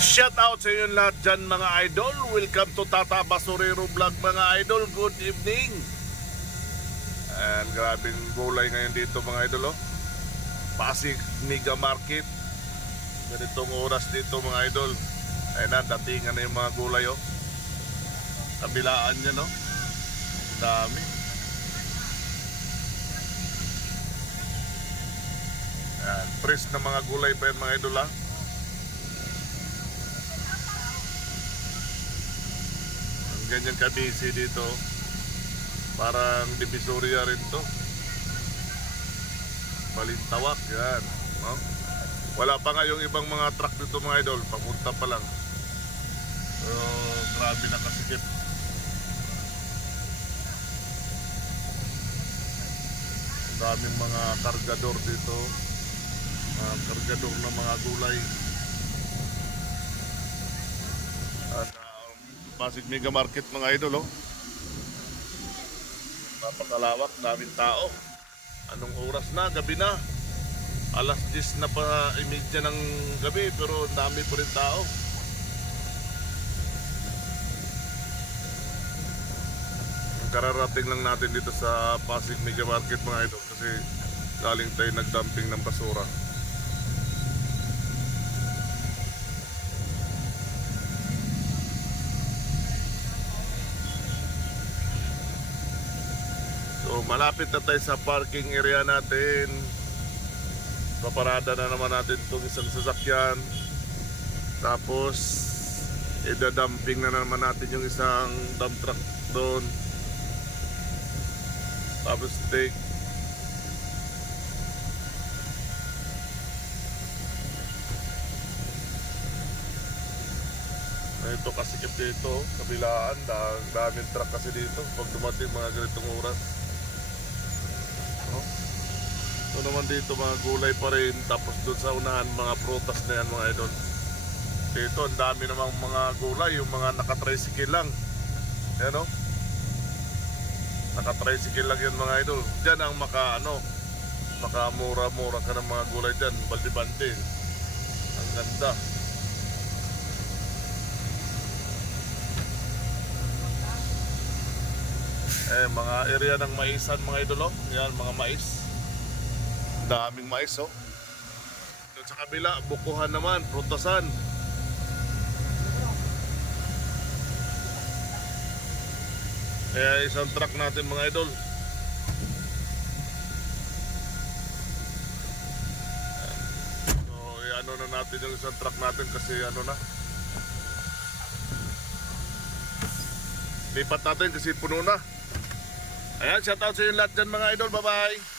Shout out sa inyo lahat dyan mga idol. Welcome to Tata Basurero Vlog mga idol. Good evening. And grabing gulay ngayon dito mga idol, oh. Pasig Mega Market. Ganitong oras dito mga idol. Ayun na, datingan na yung mga gulay, oh. Kabilaan niya, no? Dami. Ayan, fresh na mga gulay pa yan mga idol, ha. Ganyan ka-busy dito. Parang Divisoria rin to. Balintawak yan, no? Wala pa nga yung ibang mga truck dito mga idol. Papunta pa lang. So grabe na kasikip. Ang daming mga kargador dito. Mga kargador na mga gulay. At Pasig Mega Market mga idol, oh. Napakalawak, daming tao. Anong oras na? Gabi na. Alas 10 na pa imedya ng gabi, pero dami pa rin tao. Kararating lang natin dito sa Pasig Mega Market mga idol kasi galing tayo nagdumping ng basura. So malapit na tayo sa parking area natin. Paparada na naman natin itong isang sasakyan. Tapos idadamping na naman natin yung isang dump truck doon. Tapos take. Ito kasikip dito, kabilaan, daming truck kasi dito pag dumating mga ganitong oras. Ito naman dito mga gulay pa rin. Tapos doon sa unahan mga prutas na yan mga idol. Dito ang dami namang mga gulay. Yung mga naka-tricycle lang. Yan, o, naka-tricycle lang yan mga idol. Diyan ang makamura-mura ka ng mga gulay dyan. Balde-balde. Ang ganda. Mga area ng maisan mga idol, oh. Yan mga mais. Daming mais, oh. Doon sa kabila, bukuhan naman, prutasan. Kaya isang truck natin mga idol. So, ano na natin yung isang truck natin kasi ano na. Lipat natin kasi puno na. Ayan, shout out sa inyo lahat dyan mga idol. Bye bye.